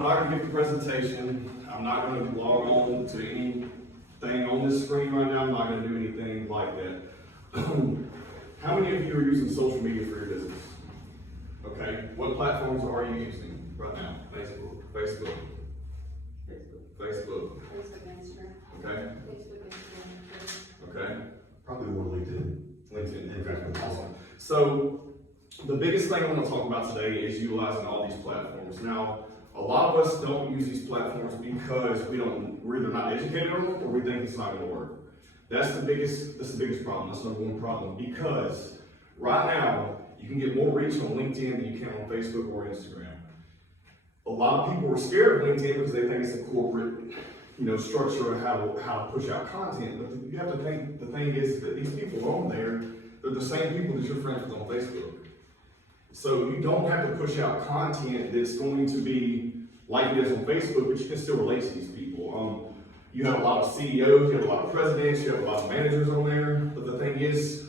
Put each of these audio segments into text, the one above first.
I'm not going to give the presentation. I'm not going to log on to anything on this screen right now. I'm not going to do anything like that. How many of you are using social media for your business? Okay. What platforms are you using right now? Facebook. Facebook, Instagram. Okay. Facebook, Instagram. Okay. Probably more LinkedIn. LinkedIn. Okay. Awesome. So the biggest thing I want to talk about today is utilizing all these platforms. Now, a lot of us don't use these platforms because we're either not educated on them or we think it's not going to work. That's the biggest problem. That's the number one problem. Because right now, you can get more reach on LinkedIn than you can on Facebook or Instagram. A lot of people are scared of LinkedIn because they think it's a corporate, structure of how to push out content. But you have to think, the thing is that these people on there, they're the same people that you're friends with on Facebook. So you don't have to push out content that's going to be like it is on Facebook, but you can still relate to these people. You have a lot of CEOs, you have a lot of presidents, you have a lot of managers on there, but the thing is,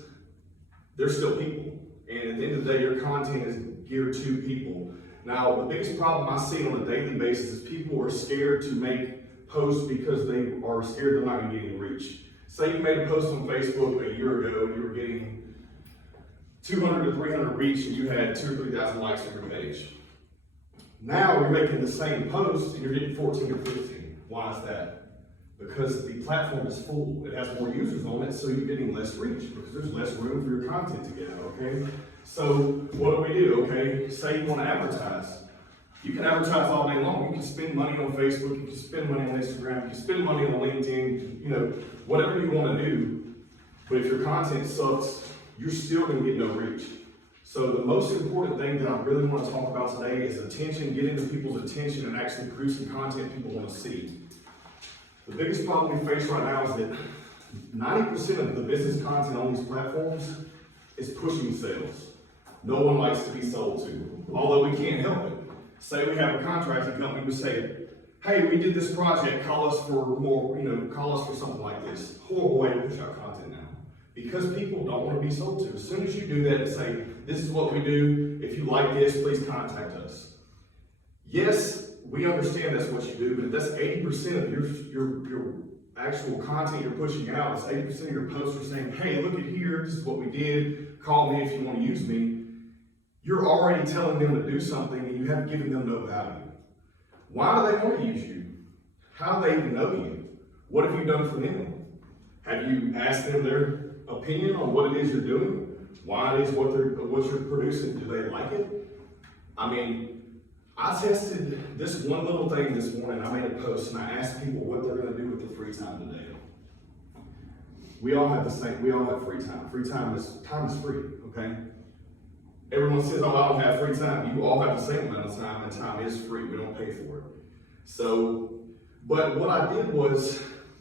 they're still people. And at the end of the day, your content is geared to people. Now, the biggest problem I see on a daily basis is people are scared to make posts because they are scared they're not going to get any reach. Say you made a post on Facebook a year ago and you were getting 200 to 300 reach and you had 2,000 or 3,000 likes on your page. Now you're making the same post and you're getting 14 or 15. Why is that? Because the platform is full. It has more users on it, so you're getting less reach because there's less room for your content to get out, okay? So what do? Okay, say you want to advertise. You can advertise all day long. You can spend money on Facebook, you can spend money on Instagram, you can spend money on LinkedIn, whatever you want to do. But if your content sucks, you're still going to get no reach. So the most important thing that I really want to talk about today is attention, getting to people's attention and actually producing content people want to see. The biggest problem we face right now is that 90% of the business content on these platforms is pushing sales. No one likes to be sold to, although we can't help it. Say we have a contracting company, we say, hey, we did this project, call us for more, call us for something like this. Horrible way to push out content now. Because people don't want to be sold to. As soon as you do that and say, this is what we do, if you like this, please contact us. Yes, we understand that's what you do, but that's 80% of your actual content you're pushing out. It's 80% of your posts are saying, hey, look at here, this is what we did, call me if you want to use me. You're already telling them to do something and you haven't given them no value. Why do they want to use you? How do they even know you? What have you done for them? Have you asked them their opinion on what it is you're doing? Why it is what you're producing? Do they like it? I tested this one little thing this morning. I made a post and I asked people what they're going to do with their free time today. We all have free time. Time is free, okay? Everyone says, oh, I don't have free time. You all have the same amount of time, and time is free. We don't pay for it. So, but what I did was,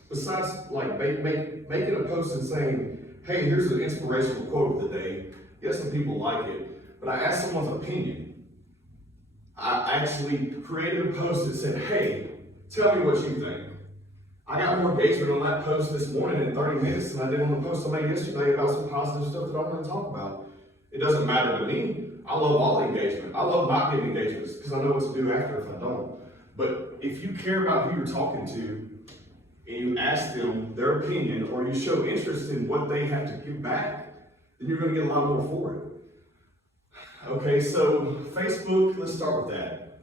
besides like making a post and saying, hey, here's an inspirational quote of the day. Yes, some people like it, but I asked someone's opinion. I actually created a post that said, hey, tell me what you think. I got more engagement on that post this morning in 30 minutes than I did on the post I made yesterday about some positive stuff that I want to talk about. It doesn't matter to me. I love all the engagement. I love not getting engagements because I know what to do after if I don't. But if you care about who you're talking to and you ask them their opinion or you show interest in what they have to give back, then you're going to get a lot more for it. Okay, so Facebook, let's start with that.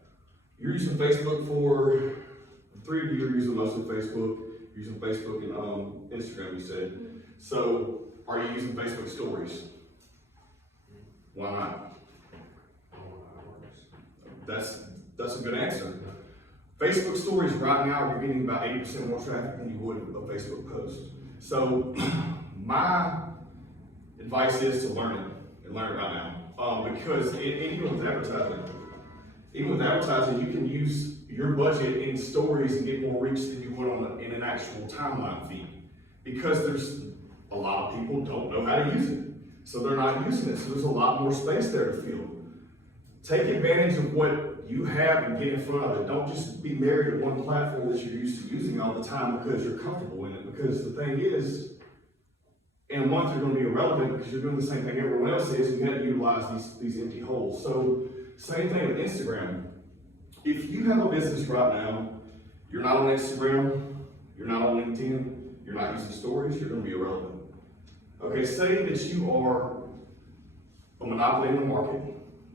You're using Facebook for, 3 of you are using mostly Facebook. You're using Facebook and Instagram, you said. So, are you using Facebook stories? Why not? That's a good answer. Facebook stories right now, you're getting about 80% more traffic than you would a Facebook post. So, my advice is to learn it and learn it right now. Because even with advertising, you can use your budget in stories and get more reach than you would in an actual timeline feed. Because there's a lot of people don't know how to use it. So they're not using it. So there's a lot more space there to fill. Take advantage of what you have and get in front of it. Don't just be married to one platform that you're used to using all the time because you're comfortable in it. Because the thing is, in a month you're going to be irrelevant because you're doing the same thing everyone else is, and you have to utilize these empty holes. So same thing with Instagram. If you have a business right now, you're not on Instagram, you're not on LinkedIn, you're not using stories, you're gonna be irrelevant. Okay, say that you are a monopoly in the market,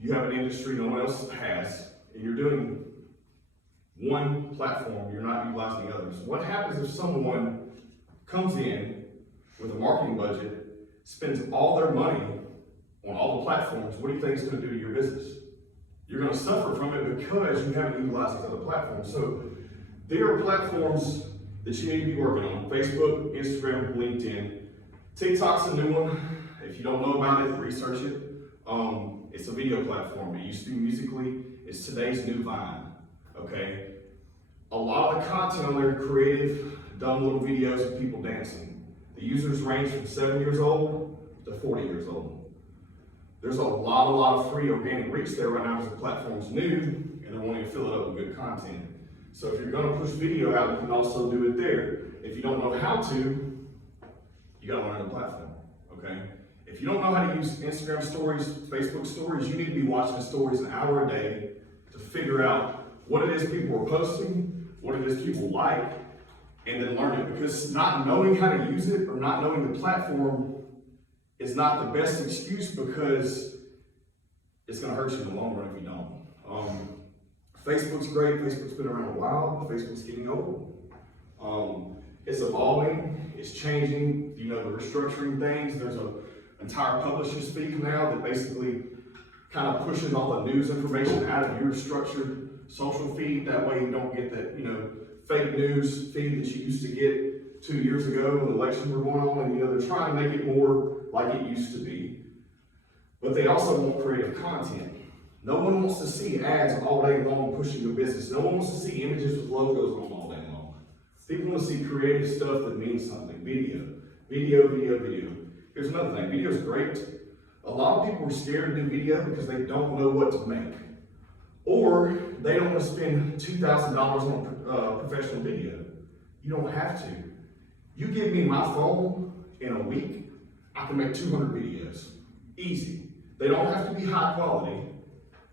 you have an industry no one else has, and you're doing one platform, you're not utilizing the others. What happens if someone comes in with a marketing budget, spends all their money on all the platforms? What do you think it's gonna do to your business? You're gonna suffer from it because you haven't utilized these other platforms. So there are platforms that you need to be working on: Facebook, Instagram, LinkedIn. TikTok's a new one. If you don't know about it, research it. It's a video platform. It used to be Musical.ly. It's today's new Vine, okay? A lot of the content on there, creative, dumb little videos of people dancing. The users range from 7 years old to 40 years old. There's a lot of free organic reach there right now because the platform's new and they're wanting to fill it up with good content. So if you're gonna push video out, you can also do it there. If you don't know how to, you gotta learn the platform, okay? If you don't know how to use Instagram stories, Facebook stories, you need to be watching the stories an hour a day to figure out what it is people are posting, what it is people like, and then learn it. Because not knowing how to use it or not knowing the platform is not the best excuse, because it's gonna hurt you in the long run if you don't. Facebook's great, Facebook's been around a while, but Facebook's getting old. It's evolving, it's changing, you know, the restructuring things. There's an entire publishing speak now that basically kind of pushes all the news information out of your structured social feed. That way you don't get that, you know, fake news feed that you used to get 2 years ago when elections were going on. And, you know, they're trying to make it more like it used to be. But they also want creative content. No one wants to see ads all day long pushing your business. No one wants to see images with logos on all day long. People want to see creative stuff that means something. Video. Here's another thing. Video is great. A lot of people are scared to do video because they don't know what to make. Or they don't want to spend $2,000 on professional video. You don't have to. You give me my phone in a week, I can make 200 videos. Easy. They don't have to be high quality.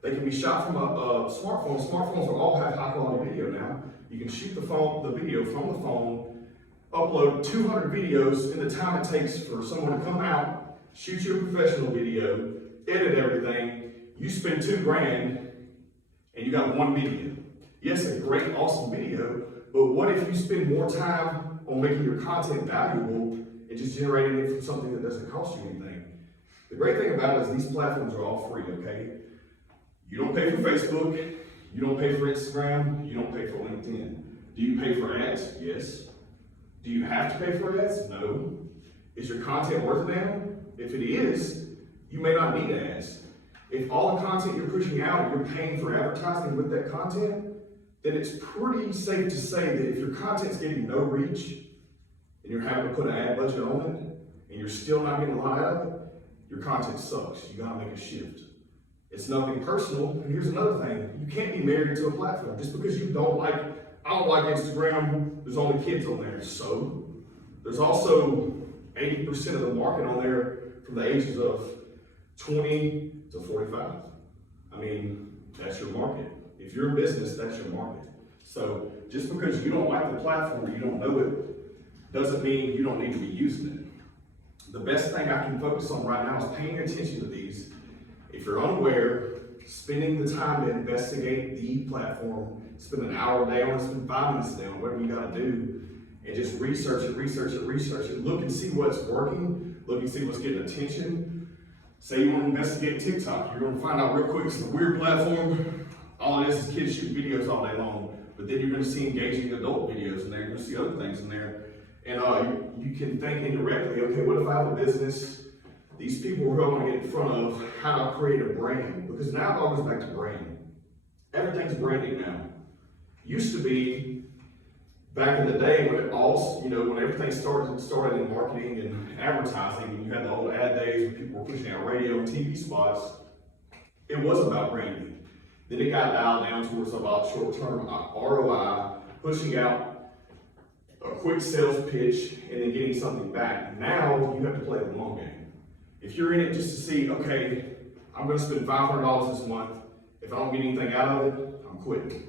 They can be shot from a smartphone. Smartphones will all have high quality video now. You can shoot the video from the phone, upload 200 videos in the time it takes for someone to come out, shoot your professional video, edit everything. You spend $2,000 and you got one video. Yes, a great, awesome video, but what if you spend more time on making your content valuable and just generating it from something that doesn't cost you anything? The great thing about it is these platforms are all free, okay? You don't pay for Facebook, you don't pay for Instagram, you don't pay for LinkedIn. Do you pay for ads? Yes. Do you have to pay for ads? No. Is your content worth a damn? If it is, you may not need ads. If all the content you're pushing out, you're paying for advertising with that content, then it's pretty safe to say that if your content's getting no reach, and you're having to put an ad budget on it, and you're still not getting a lot out of it, your content sucks. You gotta make a shift. It's nothing personal. And here's another thing. You can't be married to a platform. Just because you don't like, I don't like Instagram, there's only kids on there. So there's also 80% of the market on there from the ages of 20 to 45. I mean, that's your market. If you're in business, that's your market. So just because you don't like the platform or you don't know it, doesn't mean you don't need to be using it. The best thing I can focus on right now is paying attention to these. If you're unaware, spending the time to investigate the platform, spend an hour a day on it, spend 5 minutes a day on whatever you gotta do, and just research it. Look and see what's working, look and see what's getting attention. Say you wanna investigate TikTok, you're gonna find out real quick it's a weird platform. All it is kids shooting videos all day long, but then you're gonna see engaging adult videos in there, you're gonna see other things in there. And you can think indirectly, okay, what if I have a business? These people who I want to get in front of, how to create a brand. Because now it all goes back to brand. Everything's branding now. Used to be, back in the day when it all, you know, when everything started in marketing and advertising, and you had the old ad days when people were pushing out radio and TV spots, it was about branding. Then it got dialed down towards about short-term ROI, pushing out a quick sales pitch and then getting something back. Now you have to play the long game. If you're in it just to see, okay, I'm gonna spend $500 this month. If if I don't get anything out of it, I'm quitting.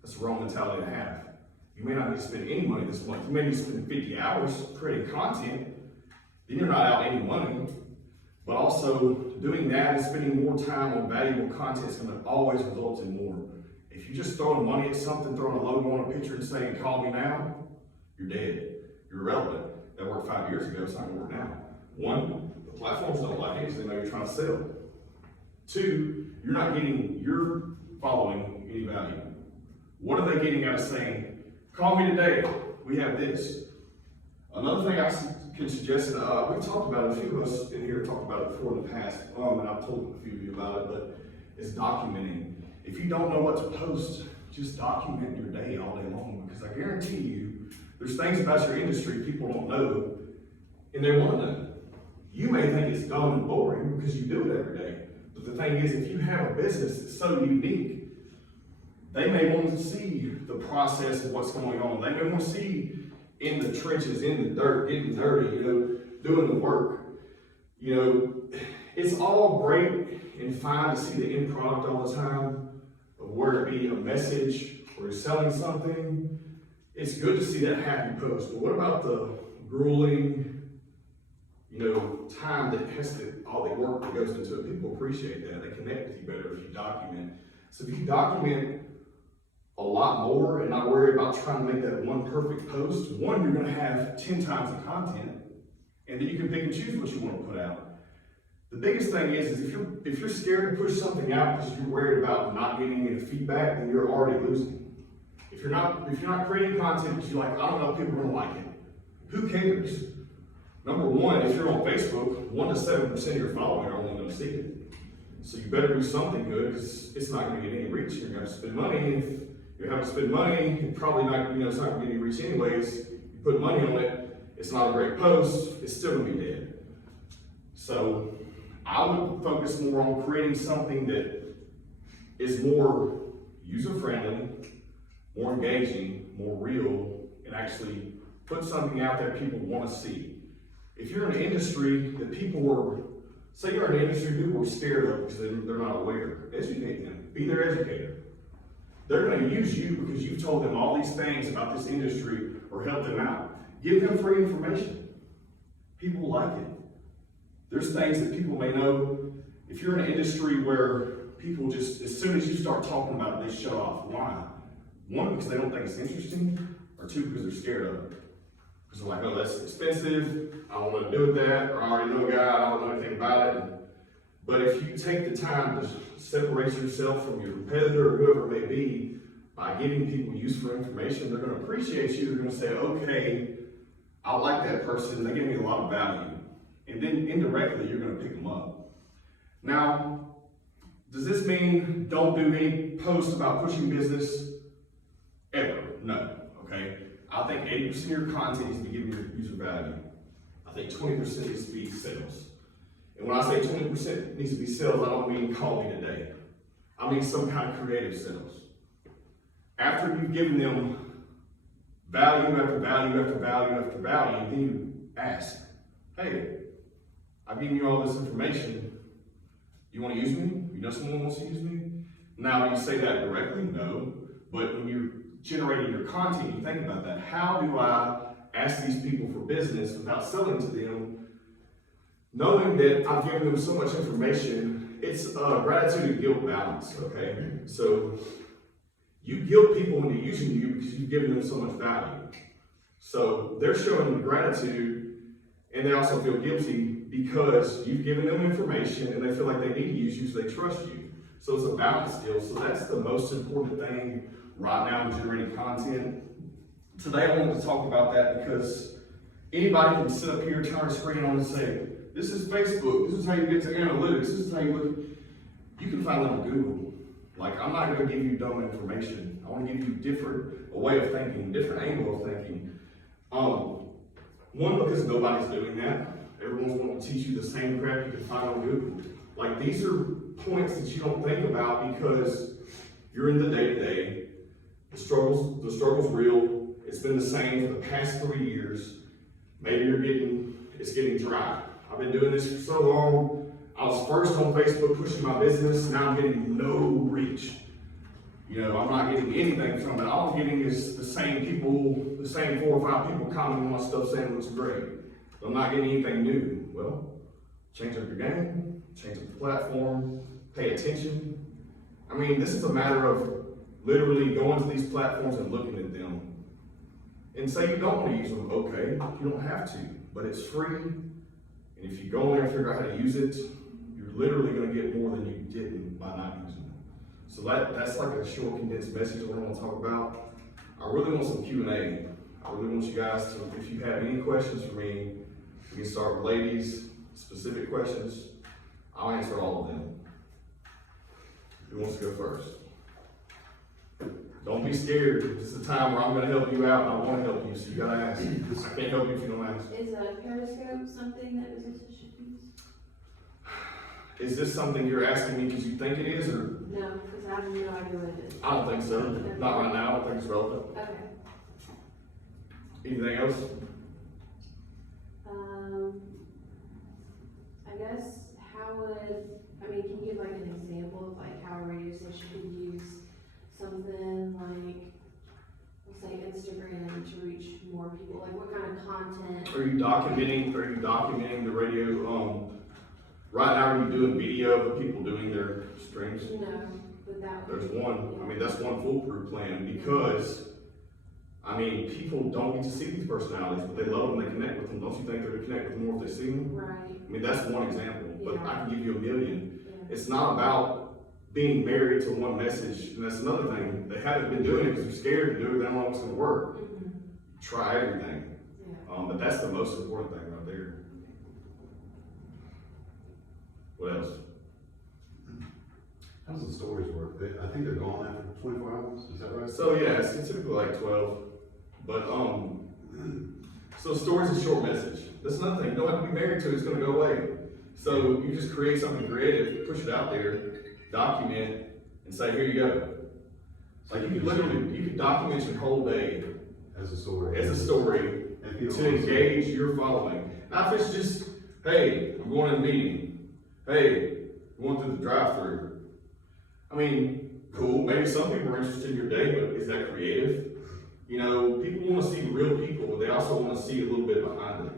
That's the wrong mentality to have. You may not need to spend any money this month. You may need to spend 50 hours creating content. Then you're not out any money. But also, doing that and spending more time on valuable content is going to always result in more. If you just throwing money at something, throwing a logo on a picture and saying, call me now, you're dead. You're irrelevant. That worked 5 years ago, it's not going to work now. One, the platforms don't like it because they know you're trying to sell. Two, you're not getting your following any value. What are they getting out of saying, call me today, we have this? Another thing I can suggest, and we've talked about it, a few of us in here talked about it before in the past, and I've told a few of you about it, but it's documenting. If you don't know what to post, just document your day all day long, because I guarantee you, there's things about your industry people don't know, and they want to know. You may think it's dumb and boring because you do it every day, but the thing is, if you have a business that's so unique, they may want to see the process of what's going on. They may want to see in the trenches, in the dirt, getting dirty, doing the work. It's all great and fine to see the end product all the time, of where it be a message or you're selling something. It's good to see that happy post, but what about the grueling, time that has to, all the work that goes into it? People appreciate that. They connect with you better if you document. So if you document a lot more and not worry about trying to make that one perfect post, one, you're going to have 10 times the content, and then you can pick and choose what you want to put out. The biggest thing is if you're scared to push something out because you're worried about not getting any feedback, then you're already losing. If you're not creating content because you're like, I don't know if people are going to like it, who cares? Number one, if you're on Facebook, 1 to 7% of your following are only going to see it. So you better do something good, because it's not going to get any reach. You're going to spend money. If you're having to spend money, you're probably not, it's not going to get any reach anyways. You put money on it, it's not a great post, it's still going to be dead. So I would focus more on creating something that is more user-friendly, more engaging, more real, and actually put something out there people want to see. If you're in an industry that say you're in an industry people are scared of because they're not aware, educate them, be their educator. They're going to use you because you've told them all these things about this industry or helped them out. Give them free information. People like it. There's things that people may know. If you're in an industry where people just, as soon as you start talking about it, they shut off. Why? One, because they don't think it's interesting, or two, because they're scared of it. Because they're like, oh, that's expensive, I don't want to do that, or I already know a guy, I don't know anything about it. But if you take the time to separate yourself from your competitor or whoever it may be, by giving people useful information, they're going to appreciate you. They're going to say, okay, I like that person, they give me a lot of value. And then indirectly, you're going to pick them up. Now, does this mean don't do any posts about pushing business ever? No, okay? I think 80% of your content needs to be giving your user value. I think 20% needs to be sales. And when I say 20% needs to be sales, I don't mean call me today. I mean some kind of creative sales. After you've given them value after value after value after value, then you ask, hey, I've given you all this information. You want to use me? You know someone wants to use me? Now, do you say that directly? No. But when you're generating your content, you think about that. How do I ask these people for business without selling to them, knowing that I've given them so much information? It's a gratitude and guilt balance, okay? So you guilt people when they're using you because you've given them so much value. So they're showing you gratitude, and they also feel guilty because you've given them information and they feel like they need to use you, so they trust you. So it's a balance deal. So that's the most important thing right now in generating content. Today I wanted to talk about that because anybody can sit up here, turn a screen on and say, this is Facebook, this is how you get to analytics, this is how you look. You can find it on Google. Like, I'm not going to give you dumb information. I want to give you a way of thinking, different angle of thinking. One, because nobody's doing that. Everyone's going to teach you the same crap you can find on Google. Like, these are points that you don't think about because you're in the day-to-day. The struggle's real. It's been the same for the past 3 years. Maybe it's getting dry. I've been doing this for so long, I was first on Facebook pushing my business, now I'm getting no reach. You know, I'm not getting anything from it. All I'm getting is the same people, the same 4 or 5 people commenting on my stuff saying it looks great. But I'm not getting anything new. Well, change up your game, change up the platform, pay attention. I mean, this is a matter of literally going to these platforms and looking at them. And say you don't want to use them, okay, you don't have to, but it's free. And if you go in there and figure out how to use it, you're literally going to get more than you didn't by not using it. So that's like a short, condensed message of what I want to talk about. I really want some Q&A. I really want you guys to, if you have any questions for me, we can start with ladies, specific questions. I'll answer all of them. Who wants to go first? Don't be scared. This is a time where I'm going to help you out. I want to help you, so you got to ask. I can't help you if you don't ask. Is a Periscope something that businesses should use? Is this something you're asking me because you think it is, or? No, because I have no idea what it is. I don't think so. Not right now. I don't think it's relevant. Okay. Anything else? I guess can you give like an example of like how a radio station could use something like, let's say Instagram to reach more people? Like what kind of content? Are you documenting the radio? Right now, are you doing video of the people doing their streams? No, but that There's one. I mean, that's one foolproof plan because, I mean, people don't get to see these personalities, but they love them. They connect with them. Don't you think they're gonna connect with them more if they see them? right. I mean, that's one example, but Yeah. I can give you a million. Yeah. It's not about being married to one message, and that's another thing. They haven't been doing it because they're scared to do it. They don't know what's gonna work. Mhm. Try everything. Yeah. But that's the most important thing right there. What else? How does the stories work? I think they're gone after 24 hours, is that right? So yeah, it's typically like 12, but so stories is short message. That's another thing. You don't have to be married to it. It's gonna go away. So you just create something creative, push it out there, document, and say, here you go. Like you could document your whole day As a story. as a story And people to engage your following. Now if it's just, hey, I'm going to a meeting. Hey, we're going through the drive-through. I mean, cool, maybe some people are interested in your day, but is that creative? You know, people want to see real people, but they also want to see a little bit behind it.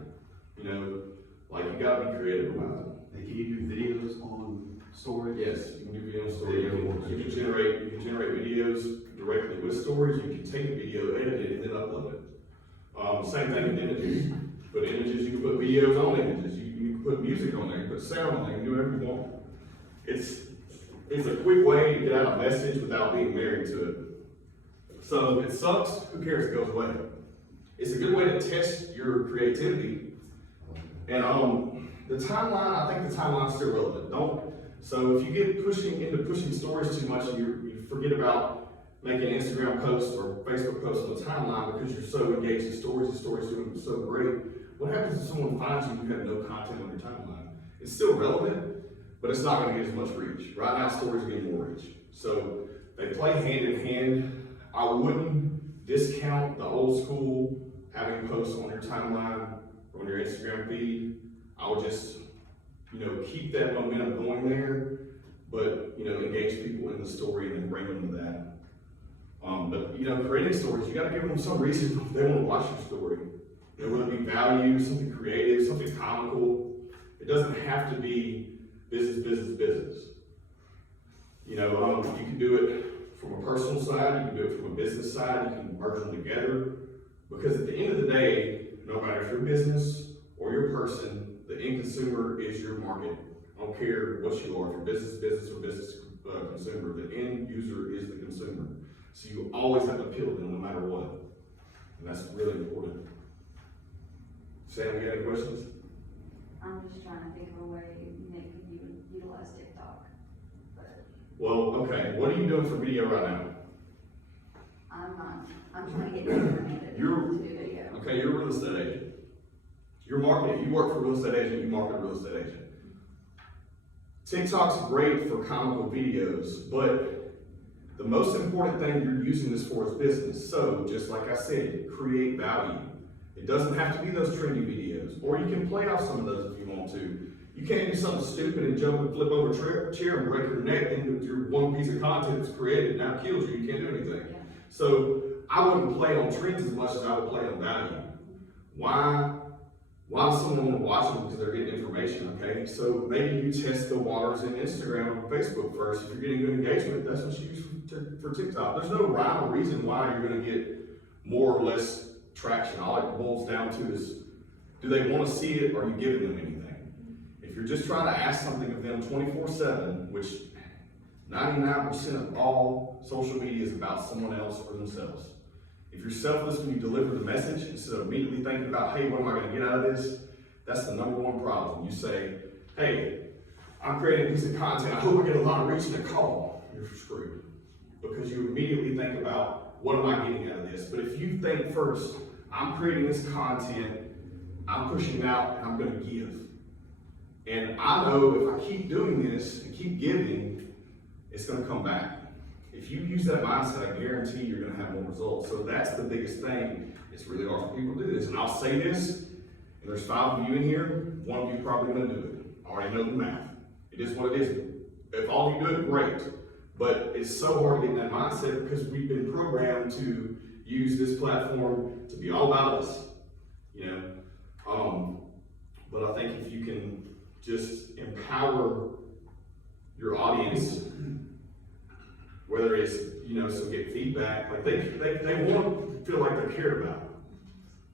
You know, like you gotta be creative about it. And can you do videos on stories? Yes, you can do video stories. You can generate videos directly with stories. You can take a video, edit it, and then upload it. Same thing with images. Put images, you can put videos on images. You can put music on there, you can put sound on there, you can do whatever you want. It's a quick way to get out a message without being married to it. So if it sucks, who cares? It goes away. It's a good way to test your creativity. And the timeline, I think the timeline's still relevant. So if you get pushing stories too much, and you forget about making an Instagram post or Facebook post on the timeline because you're so engaged in stories, the story's doing so great. What happens if someone finds you and you have no content on your timeline? It's still relevant, but it's not going to get as much reach. Right now, stories are getting more reach. So they play hand in hand. I wouldn't discount the old school having posts on your timeline or on your Instagram feed. I would just, keep that momentum going there, but, engage people in the story and then bring them to that. But creating stories, you got to give them some reason if they want to watch your story. Whether it be value, something creative, something comical. It doesn't have to be business. You can do it from a personal side, you can do it from a business side, you can merge them together. Because at the end of the day, no matter if you're business or your person, the end consumer is your market. I don't care what you are, if you're business or business consumer, the end user is the consumer. So you always have to appeal to them no matter what. And that's really important. Sam, you got any questions? I'm just trying to think of a way Nick could utilize TikTok. But Well, okay, what are you doing for video right now? I'm trying to get information to do video. Okay, you're a real estate agent. You're marketing, you work for a real estate agent, you market a real estate agent. TikTok's great for comical videos, but the most important thing you're using this for is business. So, just like I said, create value. It doesn't have to be those trendy videos, or you can play off some of those if you want to. You can't do something stupid and jump and flip over a chair and break your neck, and your one piece of content that's created now kills you. You can't do anything. Yeah. So I wouldn't play on trends as much as I would play on value. Why does someone want to watch them? Because they're getting information, okay? So maybe you test the waters in Instagram or Facebook first. If you're getting good engagement, that's what you use for TikTok. There's no rhyme or reason why you're going to get more or less traction. All it boils down to is, do they want to see it, or are you giving them anything? If you're just trying to ask something of them 24/7, which 99% of all social media is about someone else or themselves. If you're selfless when you deliver the message, instead of immediately thinking about, hey, what am I going to get out of this? That's the number one problem. You say, hey, I'm creating a piece of content. I hope I get a lot of reach and a call. You're screwed. Because you immediately think about, what am I getting out of this? But if you think first, I'm creating this content, I'm pushing it out, and I'm going to give. And I know if I keep doing this and keep giving, it's going to come back. If you use that mindset, I guarantee you're going to have more results. So that's the biggest thing. It's really hard for people to do this. And I'll say this, and there's 5 of you in here, 1 of you probably going to do it. I already know the math. It is what it is. If all of you do it, great. But it's so hard to get in that mindset because we've been programmed to use this platform to be all about us. You know? But I think if you can just empower your audience, whether it's, you know, so get feedback, like they want to feel like they're cared about.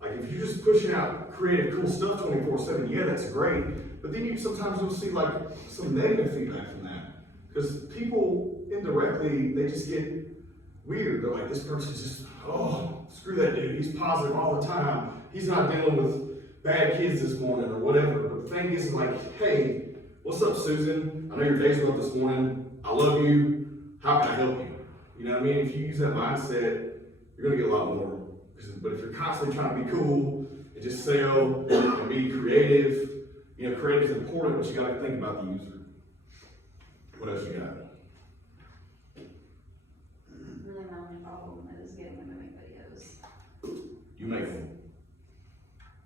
Like if you're just pushing out creative, cool stuff 24/7, yeah, that's great. But then sometimes you'll see like some negative feedback from that. Because people indirectly, they just get weird. They're like, this person's just, oh, screw that dude. He's positive all the time. He's not dealing with bad kids this morning or whatever. But the thing is like, hey, what's up, Susan? I know your day's rough this morning. I love you. How can I help you? You know what I mean? If you use that mindset, you're gonna get a lot more. But if you're constantly trying to be cool and just sell and be creative, you know, creative is important, but you gotta think about the user. What else you got? Really my only problem is getting them to make videos. You make them.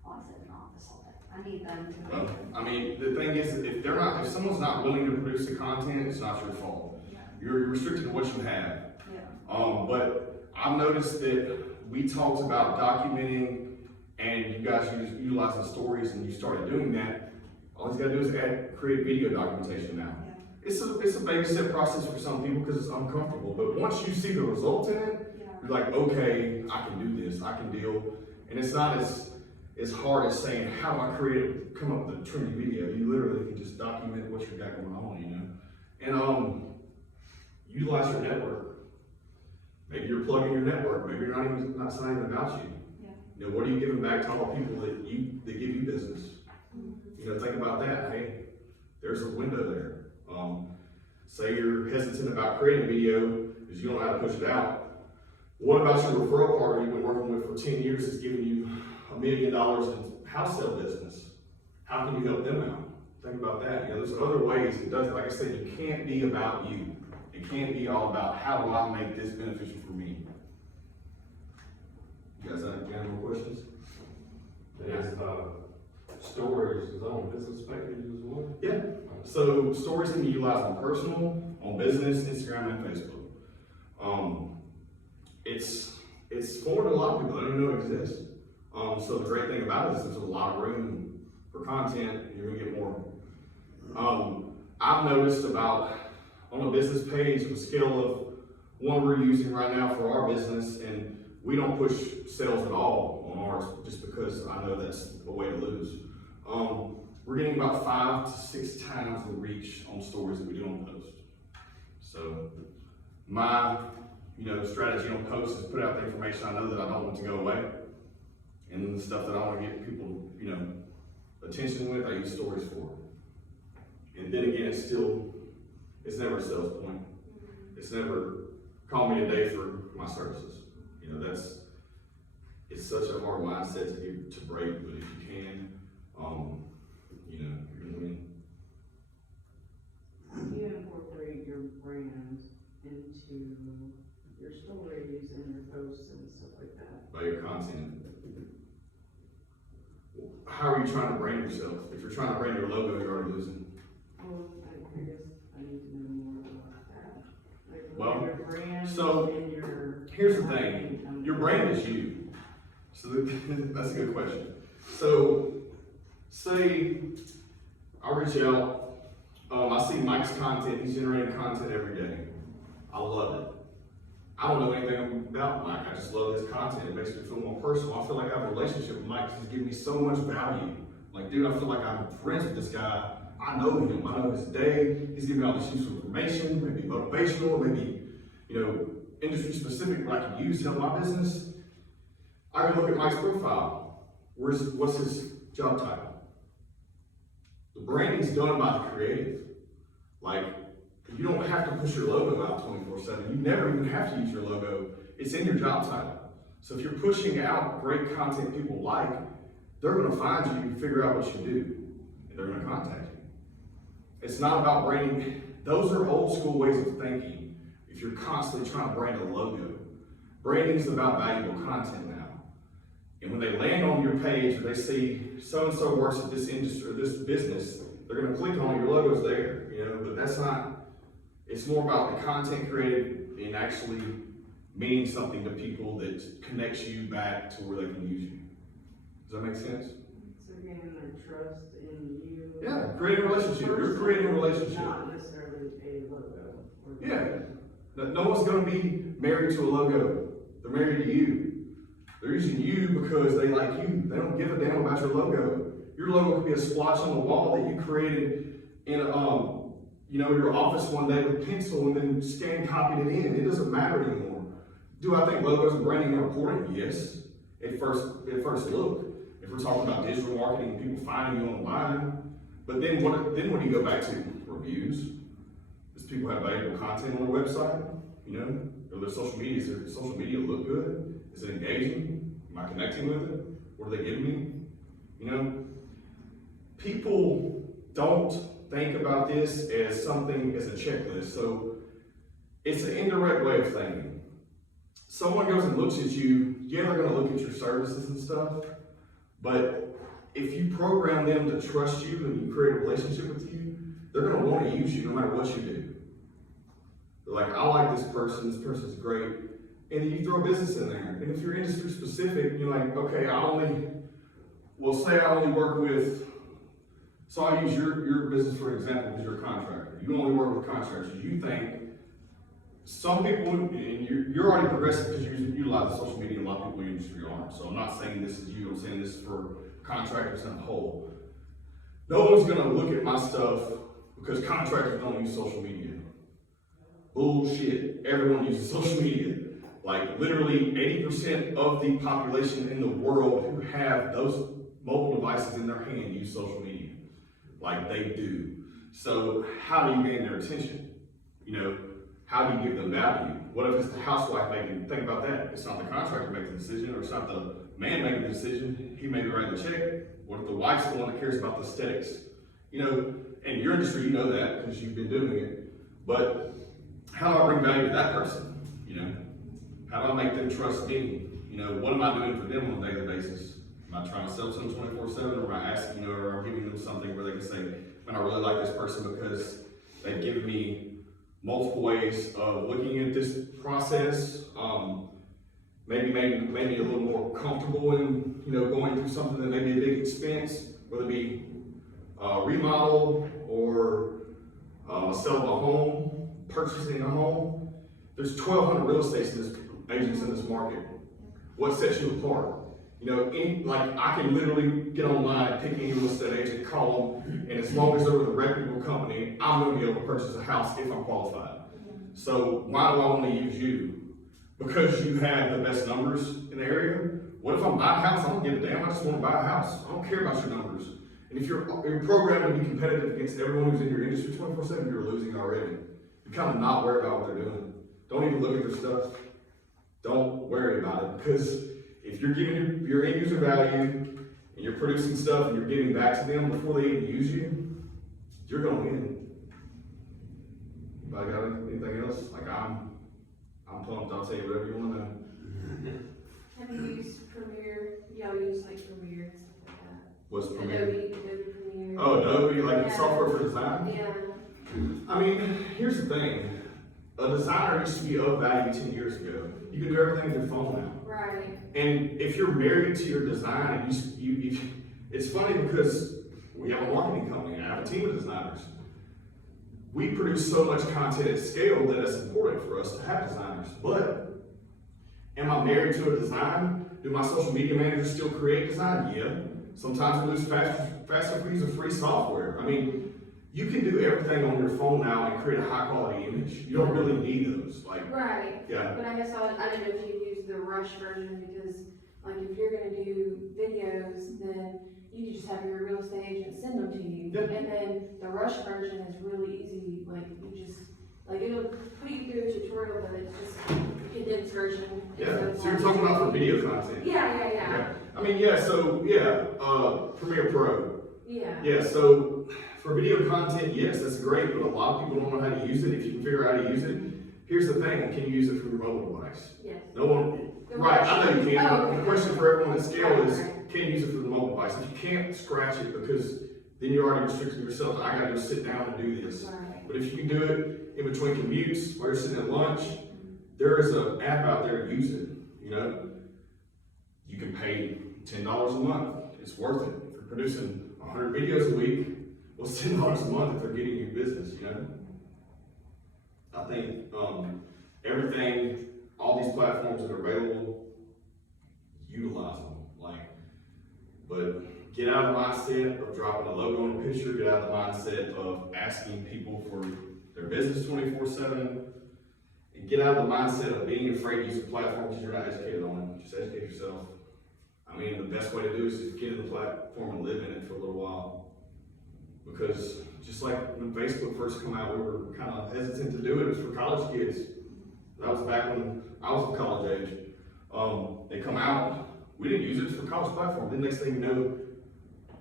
Well, I sit in the office all day. I need them to make Well, them. I mean, the thing is, if someone's not willing to produce the content, it's not your fault. Yeah. You're restricted to what you have. Yeah. But I've noticed that we talked about documenting, and you guys utilizing stories, and you started doing that. All you gotta do is create video documentation now. Yeah. It's a baby step process for some people because it's uncomfortable. But once you see the results in it, Yeah. you're like, okay, I can do this. I can deal. And it's not as hard as saying, how do I come up with a trendy video? You literally can just document what you got going on, you know. And utilize your network. Maybe you're plugging your network. Maybe you're not saying about you. Yeah. You know, what are you giving back to all the people that give you business? Mm-hmm. You know, think about that. Hey, there's a window there. Say you're hesitant about creating video because you don't know how to push it out. What about your referral partner you've been working with for 10 years that's giving you $1 million in house sale business? How can you help them out? Think about that. You know, there's other ways it does it. Like I said, you can't be about you. It can't be all about how do I make this beneficial for me. You guys have any more questions? There's stories, is on business pages as well? Yeah. So stories can be utilized on personal, on business, Instagram, and Facebook. It's foreign to a lot of people. They don't even know it exists. So the great thing about it is there's a lot of room for content, and you're gonna get more. I've noticed about on a business page, a scale of 1 we're using right now for our business, and we don't push sales at all on ours just because I know that's a way to lose. We're getting about 5 to 6 times the reach on stories that we do on post. So my, strategy on posts is put out the information I know that I don't want to go away, and then the stuff that I want to get people, attention with, I use stories for. And then again, it's never a sales point. It's never call me today for my services. It's such a hard mindset to break, but if you can, you're gonna win. You incorporate your brand into your stories and your posts and stuff like that. By your content. how are you trying to brand yourself? If you're trying to brand your logo, you're already losing. Well, I guess I need to know more about that. Like, Well, your brand so, and your. here's the thing. Your brand is you. So that's a good question. So, say I reach out, I see Mike's content, he's generating content every day. I love it. I don't know anything about Mike, I just love his content, it makes me feel more personal. I feel like I have a relationship with Mike, he's giving me so much value. Like, dude, I feel like I'm friends with this guy. I know him, I know his day, he's giving me all this useful information, maybe motivational, maybe, industry specific, where I can use to help my business. I can look at Mike's profile. What's his job title? The branding's done by the creative. Like, you don't have to push your logo out 24/7. You never even have to use your logo. It's in your job title. So if you're pushing out great content people like, they're gonna find you, figure out what you do, and they're gonna contact you. It's not about branding. Those are old school ways of thinking. If you're constantly trying to brand a logo, branding is about valuable content now. And when they land on your page or they see so-and-so works at this industry or this business, they're gonna click on it, your logo's there, but that's not, it's more about the content created and actually meaning something to people that connects you back to where they can use you. Does that make sense? So gaining their trust in you. Yeah, creating a relationship. You're creating a relationship. Not necessarily a logo. or- Yeah. No one's gonna be married to a logo. They're married to you. They're using you because they like you. They don't give a damn about your logo. Your logo could be a splotch on the wall that you created in your office one day with pencil and then scan copied it in. It doesn't matter anymore. Do I think logos and branding are important? Yes. At first look. If we're talking about digital marketing and people finding you online. But then what do you go back to? Reviews. Does people have valuable content on their website? Or their social media? Does their social media look good? Is it engaging? Am I connecting with it? What are they giving me? People don't think about this as something, as a checklist. So it's an indirect way of thinking. Someone goes and looks at you, yeah, they're gonna look at your services and stuff, but if you program them to trust you and you create a relationship with you, they're gonna wanna use you no matter what you do. They're like, I like this person's great. And then you throw business in there. And if you're industry specific, you're like, okay, say I only work with, so I'll use your business for example, because you're a contractor. You only work with contractors. You think some people, and you're already progressive because you utilize social media, and a lot of people in the industry aren't. So I'm not saying this is you, I'm saying this is for contractors in a whole. No one's gonna look at my stuff because contractors don't use social media. Bullshit, everyone uses social media. Like literally 80% of the population in the world who have those mobile devices in their hand use social media. Like they do. So how do you gain their attention? How do you give them value? What if it's the housewife making, think about that. It's not the contractor making the decision, or it's not the man making the decision. He may be writing the check. What if the wife's the one that cares about the aesthetics? In your industry, you know that because you've been doing it. But how do I bring value to that person? How do I make them trust me? What am I doing for them on a daily basis? Am I trying to sell something 24/7, or am I asking, or I'm giving them something where they can say, man, I really like this person because they've given me multiple ways of looking at this process. Maybe a little more comfortable in, going through something that may be a big expense, whether it be remodel or sell of a home, purchasing a home. There's 1,200 real estate agents in this market. What sets you apart? I can literally get online, pick any real estate agent, call them, and as long as they're with a reputable company, I'm going to be able to purchase a house if I'm qualified. So why do I want to use you? Because you have the best numbers in the area. What if I'm buying a house? I don't give a damn. I just want to buy a house. I don't care about your numbers. And if you're programmed to be competitive against everyone who's in your industry 24/7, you're losing already. You kind of not worry about what they're doing. Don't even look at their stuff. Don't worry about it, because if you're giving your end user value and you're producing stuff and you're giving back to them before they even use you, you're gonna win. Anybody got anything else? I'm pumped. I'll tell you whatever you want to know. Have you used Premiere? Y'all use like Premiere and stuff like that? What's Premiere? Adobe Premiere. Oh, Adobe, like Yeah. software for design? Yeah, I mean, here's the thing. A designer used to be of value 10 years ago. You can do everything with your phone now. right, And if you're married to your design, and it's funny because we have a marketing company, and I have a team of designers. We produce so much content at scale that it's important for us to have designers. But am I married to a design? Do my social media managers still create design? Yeah. Sometimes we use faster for use of free software. I mean, you can do everything on your phone now and create a high quality image. You don't really need those. Like, right. yeah. But I guess I didn't know if you'd use the Rush version because, like, if you're gonna do videos, then you can just have your real estate agent send them to you. Yeah. And then the Rush version is really easy, like, you just, like, it'll put you through a tutorial, but it's just a condensed version. Yeah. So you're talking about for video content. Yeah. I mean, Premiere Pro. Yeah. Yeah, so for video content, yes, that's great, but a lot of people don't know how to use it. If you can figure out how to use it, here's the thing, can you use it from your mobile device? Yes. No one, The right, I know you can. Oh, The okay. question for everyone at scale is, Right. can you use it from the mobile device? If you can't, scratch it, because then you're already restricting yourself. I gotta go sit down and do this. Right. But if you can do it in between commutes, while you're sitting at lunch, there is an app out there to use it, you know? You can pay $10 a month, it's worth it. If you're producing 100 videos a week, well, it's $10 a month if they're getting you business, you know? I think, everything, all these platforms that are available, utilize them, but get out of the mindset of dropping a logo on a picture, get out of the mindset of asking people for their business 24/7, and get out of the mindset of being afraid to use a platform because you're not educated on it. Just educate yourself. I mean, the best way to do is just get in the platform and live in it for a little while. Because just like when Facebook first came out, we were kind of hesitant to do it. It was for college kids. That was back when I was of college age. They come out, we didn't use it for college platform. Then next thing you know,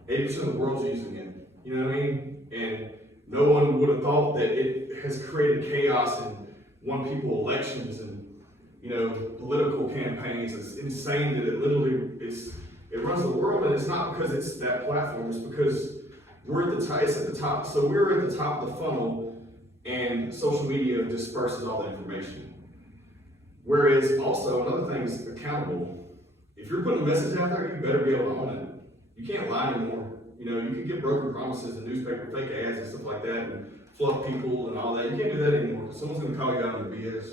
80% of the world's using it. You know what I mean? And no one would have thought that it has created chaos and won people elections and, you know, political campaigns. It's insane that it runs the world, and it's not because it's that platform, it's because we're at the top, it's at the top. So we're at the top of the funnel, and social media disperses all the information. Whereas also, another thing is accountable. If you're putting a message out there, you better be able to own it. You can't lie anymore. You know, you can get broken promises and newspaper fake ads and stuff like that and fluff people and all that. You can't do that anymore because someone's gonna call you out on the BS.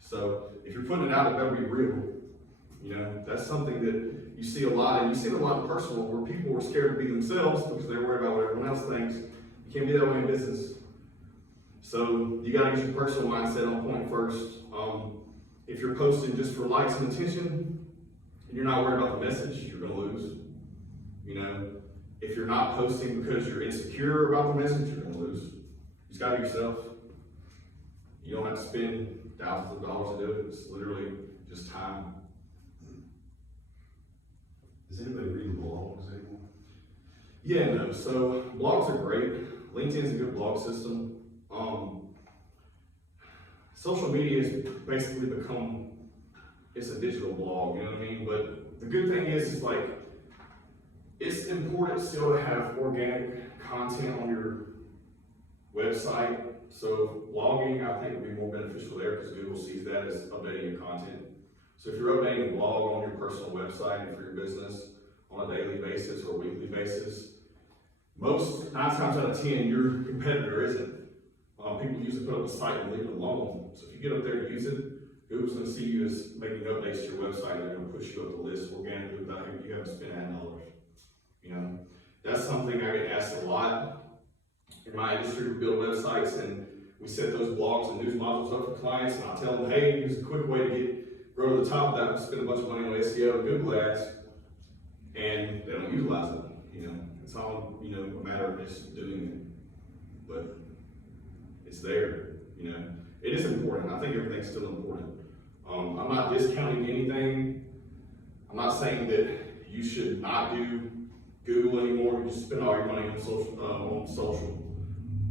So if you're putting it out, it better be real. You know, that's something that you see a lot, and you see it a lot in personal where people were scared to be themselves because they're worried about what everyone else thinks. You can't be that way in business. So you gotta get your personal mindset on point first. If you're posting just for likes and attention, and you're not worried about the message, you're gonna lose. You know, if you're not posting because you're insecure about the message, you're gonna lose. You just gotta be yourself. You don't have to spend thousands of dollars to do it. It's literally just time. Is anybody reading blogs anymore? Yeah, no. So blogs are great. LinkedIn's a good blog system. Social media has basically become, it's a digital blog, you know what I mean? But the good thing is like, it's important still to have organic content on your website. So blogging, I think, would be more beneficial there because Google sees that as updating your content. So if you're updating a blog on your personal website and for your business on a daily basis or weekly basis, 9 times out of 10, your competitor isn't. People usually put up a site and leave it alone. So if you get up there and use it, Google's going to see you as making updates to your website. They're going to push you up the list organically without you having to spend ad dollars. You know, that's something I get asked a lot. In my industry, we build websites and we set those blogs and news modules up for clients, and I tell them, hey, here's a quick way to grow to the top without spending a bunch of money on SEO and Google ads, and they don't utilize it. You know, it's all, you know, a matter of just doing it. But it's there, you know. It is important. I think everything's still important. I'm not discounting anything. I'm not saying that you should not do Google anymore. You just spend all your money on social.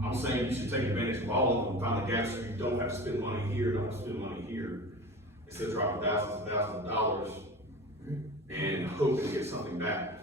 I'm saying you should take advantage of all of them, find the gaps where you don't have to spend money here, don't have to spend money here, instead of dropping thousands and thousands of dollars and hoping to get something back.